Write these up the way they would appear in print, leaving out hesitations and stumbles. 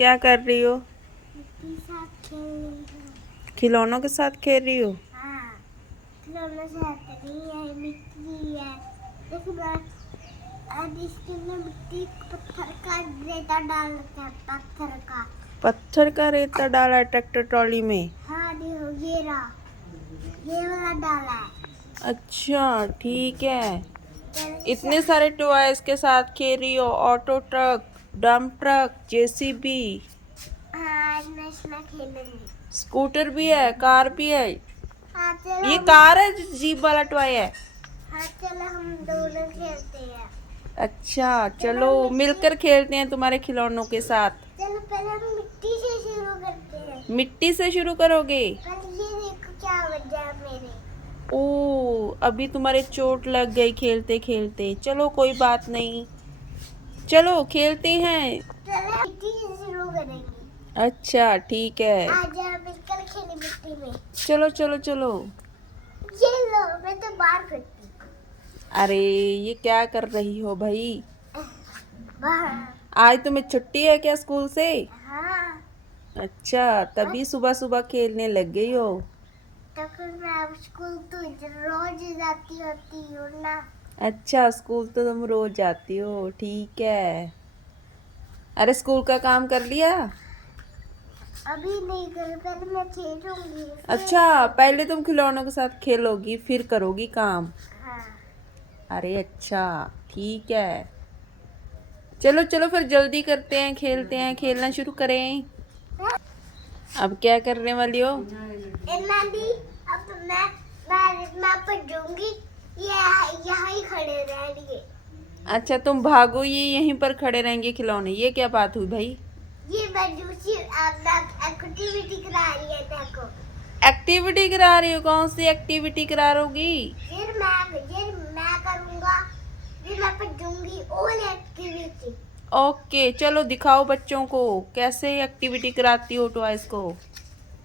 क्या कर रही हो? के साथ खेल रही हूँ। खिलौनों के साथ खेल रही हो? हाँ, खिलौनों से हथकड़ी है, मिट्टी है। देखना, अब इसके में मिट्टी पत्थर का रेता डाल रखा है, पत्थर का। पत्थर का रेता डाला है ट्रैक्टर ट्रॉली में? हाँ देखो, ये रहा, ये वाला डाला है। अच्छा ठीक है। चल इतने सारे टॉयज के साथ खेल रही हो? Auto truck, dump truck, JCB, हाँ, आज मैं इसमें खेलूंगी। स्कूटर भी है, कार भी है। हाँ चलो ये कार है, जीप वाला टॉय है? हाँ चलो हम दोनों खेलते हैं। अच्छा चलो मिलकर खेलते हैं तुम्हारे खिलौनों के साथ। चलो पहले हम मिट्टी से शुरू करते हैं। मिट्टी से शुरू करोगे? पहले ये देखो क्या बचा है मेरे। ओ, अभी तुम्हारे चोट लग गई खेलते खेलते। चलो कोई बात नहीं, चलो खेलते हैं। चलो मिट्टी से शुरू करेंगे। अच्छा ठीक है, आज हम मिलकर खेले मिट्टी में। चलो चलो चलो। ये लो, मैं तो बाहर फेंकती अरे ये क्या कर रही हो भाई? बाहर। आज तुम्हें छुट्टी है क्या स्कूल से? हाँ, अच्छा, तभी सुबह सुबह खेलने लग गई हो। तो फिर मैं अब स्कूल तो रोज जाती होती हूँ ना। अच्छा, स्कूल तो तुम रोज जाती हो, ठीक है। अरे स्कूल का काम कर लिया? अभी नहीं कर, पहले मैं खेलूंगी फिर। अच्छा, पहले तुम खिलौनों के साथ खेलोगी फिर करोगी काम। हाँ अरे अच्छा ठीक है, चलो चलो फिर जल्दी करते हैं, खेलते हैं, खेलना शुरू करें। अब क्या करने वाली हो? भी अब मैं पढ़ूंगी। ये यहाँ ही खड़े रहेंगे। अच्छा तुम भागो, ये यहीं पर खड़े रहेंगे खिलौने? ये क्या बात हुई भाई? ये मैं दूसरी एक्टिविटी करा रही है देखो। एक्टिविटी करा रही हो? कौन सी एक्टिविटी करा रहोगी? फिर मैं करूँगा, फिर मैं पढ़ूंगी और एक्टिविटी। ओके चलो दिखाओ बच्चों को कैसे एक्टिविटी कराती हो टॉयज को।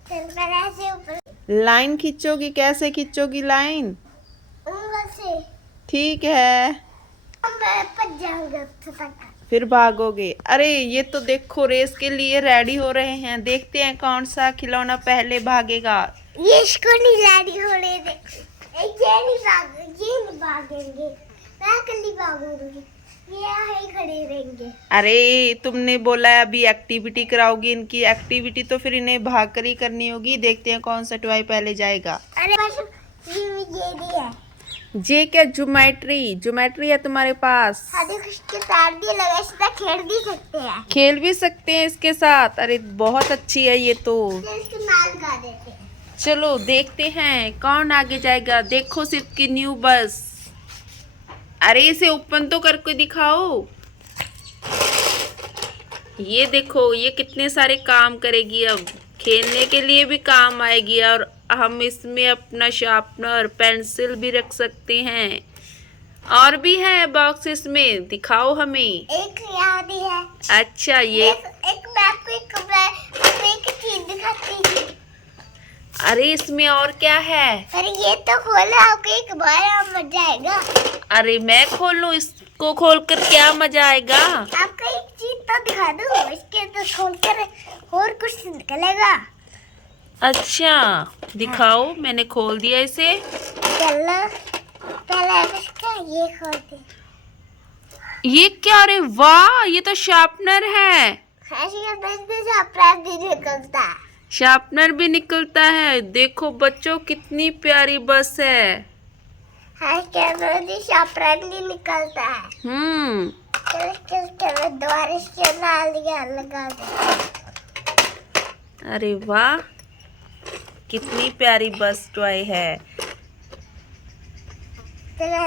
चल पहले ऐसे ऊपर लाइन खींचोगी? कैसे खींचोगी लाइन? ऊपर से ठीक है, हम पढ़ जाऊंगा तक। फिर भागोगे? अरे ये तो देखो रेस के लिए रेडी हो रहे हैं, देखते हैं कौन सा खिलौना पहले भागेगा। ये इसको नहीं रेडी होने दे। ये नहीं भागेंगे, मैं अकेली भागूंगी। ये यहाँ ही खड़े रहेंगे। अरे तुमने बोला है अभी एक्टिविटी कराओगी इनकी, एक्टिविटी तो फिर इन्हें भाग कर ही करनी होगी। देखते हैं कौन सा टॉय पहले जाएगा। अरे बस ये भी है। जे क्या ज्योमेट्री? ज्योमेट्री है तुम्हारे पास? हाँ देखो, इसके तार भी लगा, इसका खेल भी सकते हैं। खेल भी सकते हैं इसके साथ? अरे बहुत अच्छी है ये तो। इसके माल का देते हैं। चलो देखते हैं कौन आगे जाएगा। देखो सिर्फ की न्यू बस। अरे इसे ओपन तो करके दिखाओ। ये देखो ये कितने सारे काम करेगी, अब खेलने के लिए भी काम आएगी और हम इसमें अपना शार्पनर, पेंसिल भी रख सकते हैं। और भी है बॉक्स इसमें, दिखाओ हमें। एक यहाँ भी है। अच्छा ये एक मैं आपको एक चीज दिखाती हूँ। अरे इसमें और क्या है? अरे ये तो खोला, आपको एक बार मजा आएगा। अरे मैं खोलूं? इसको खोलकर क्या मजा आएगा? आपको एक चीज तो दिखा दूँ, इसके तो खोलकर और कुछ निकलेगा। अच्छा दिखाओ, मैंने खोल दिया इसे। चलो पहले इसका ये खोल दे। ये क्या? अरे वाह, ये तो शार्पनर है। ऐसे अपराध भी निकलता है। शार्पनर भी निकलता है। देखो बच्चों कितनी प्यारी बस है। हाँ, कैमरा से अपराध भी निकलता है। चलो दोबारा इसके नाल लगा दे। अरे वाह, कितनी प्यारी बस टॉय है। चलो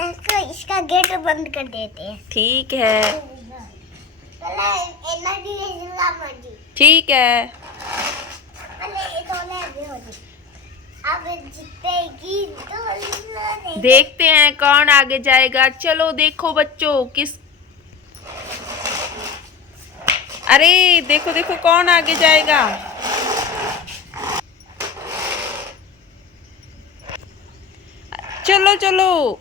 इसका गेट बंद कर देते हैं। ठीक है पहले एनर्जी रहेगा मर्जी। ठीक है। पहले ये दोनों आगे हो जाए। अब जीतेगी दोनों। देखते हैं कौन आगे जाएगा। चलो देखो बच्चों किस, अरे देखो देखो कौन आगे जाएगा। चलो चलो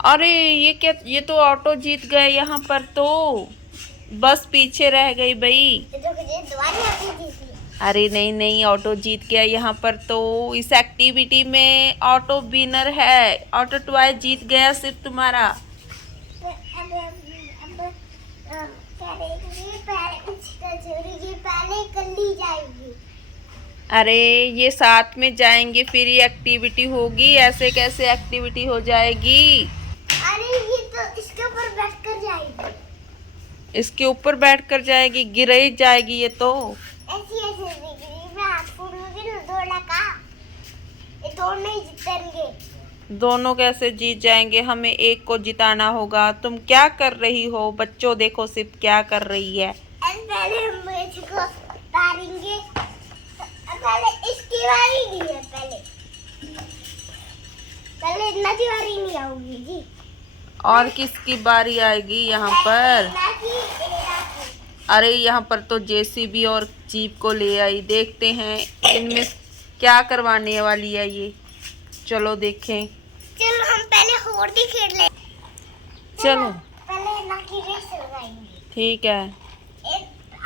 अरे ये क्या, ये तो ऑटो जीत गए यहाँ पर, तो बस पीछे रह गई भाई। ये तो मुझे दोबारा आती थी। अरे नहीं नहीं, ऑटो जीत गया यहाँ पर तो। इस एक्टिविटी में ऑटो विनर है, ऑटो टॉय जीत गया सिर्फ तुम्हारा। पहले कर ली जाएगी। अरे ये साथ में जाएंगे फिर ये एक्टिविटी होगी, ऐसे कैसे एक्टिविटी हो जाएगी। अरे ये तो इसके ऊपर बैठ कर जाएगी। इसके ऊपर बैठ कर जाएगी, गिर ही जाएगी ये तो। ऐसी ऐसे बिगड़ी मैं हाथ फोड़ूंगी ना, दो लगा ये दोनों नहीं जीतेंगे। दोनों कैसे जीत जाएंगे, हमें एक को जिताना होगा। तुम क्या कर रही हो बच्चों, देखो सिर्फ क्या कर रही है। पहले हम इसको तारेंगे, पहले इसकी बारी नहीं है, पहले इतना की बारी नहीं आऊंगी जी। और किसकी बारी आएगी यहाँ पर। अरे यहाँ पर तो जेसीबी और जीप को ले आई, देखते हैं इनमें क्या करवाने वाली है ये। चलो देखें। चलो हम पहले होड़ी खेल ले। चलो पहले ना की रेस लगाएंगे। ठीक है।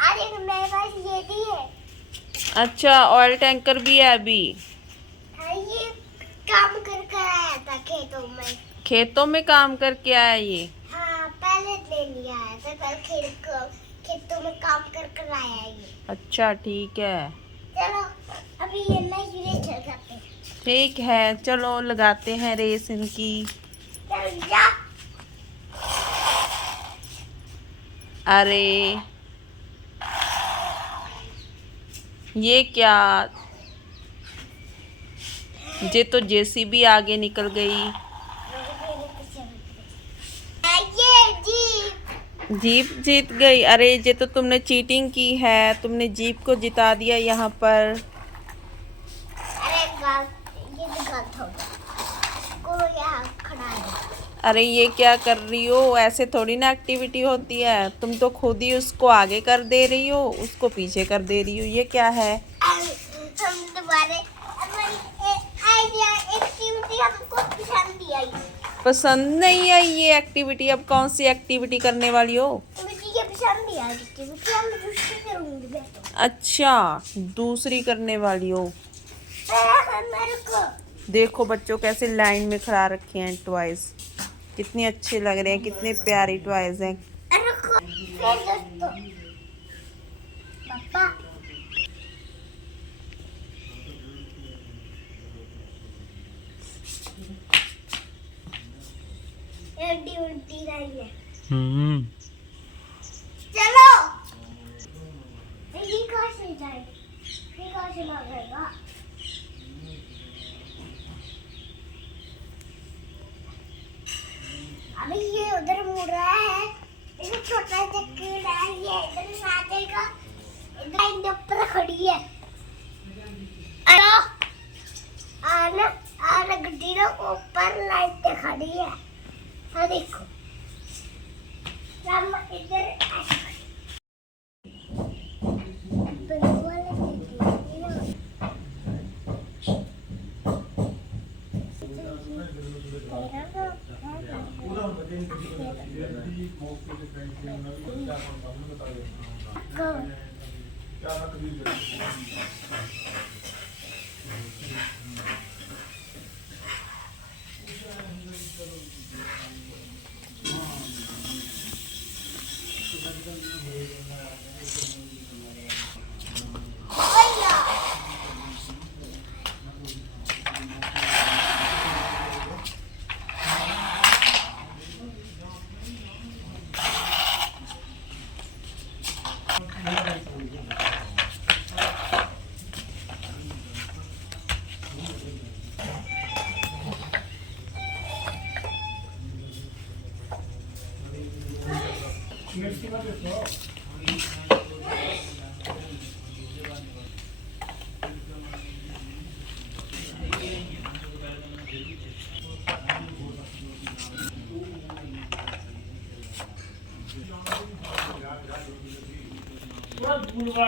अरे मेरे पास ये भी है। अच्छा ऑयल टैंकर भी है अभी। हाँ, ये काम कर आया था खेतों में। खेतों में काम करके आया ये। हाँ पहले ले लिया है, तो पहले खेतों में काम कर आया है ये। अच्छा ठीक है। चलो अभी ये नई रेस लगाते हैं। ठीक है चलो लगाते हैं रेस इनकी। चल जा। अरे ये क्या, ये तो जेसीबी आगे निकल गई। ये जीप जीप जीत गई। अरे ये तो तुमने चीटिंग की है, तुमने जीप को जिता दिया यहाँ पर। अरे ये तो गलत हो गया, को यहाँ खड़ा है। अरे ये क्या कर रही हो, ऐसे थोड़ी ना एक्टिविटी होती है। तुम तो खुद ही उसको आगे कर दे रही हो, उसको पीछे कर दे रही हो, ये क्या है। हम दोबारा एक्टिविटी हमको पसंद आई। पसंद नहीं आई ये एक्टिविटी, अब कौन सी एक्टिविटी करने वाली हो। मुझे ये पसंद नहीं आई एक्टिविटी, हम दूसरी करूंगी। अच्छा दूसरी करने वाली हो। मेरे को देखो बच्चों कैसे लाइन में खड़ा रखे हैं टॉयज, कितने अच्छे लग रहे हैं, कितने प्यारी टॉयज हैं। पापा उल्टी रही है। चलो ये कहाँ से जाएगी, ये कहाँ से लगेगा। अभी ये उधर मुड़ रहा है, ये छोटा सा कीड़ा है, ये इधर से आ जाएगा, इधर इनके ऊपर खड़ी है। अरे आना आना गड्डी ना ऊपर लाइट पे खड़ी है। हाँ देखो राम इधर पूरा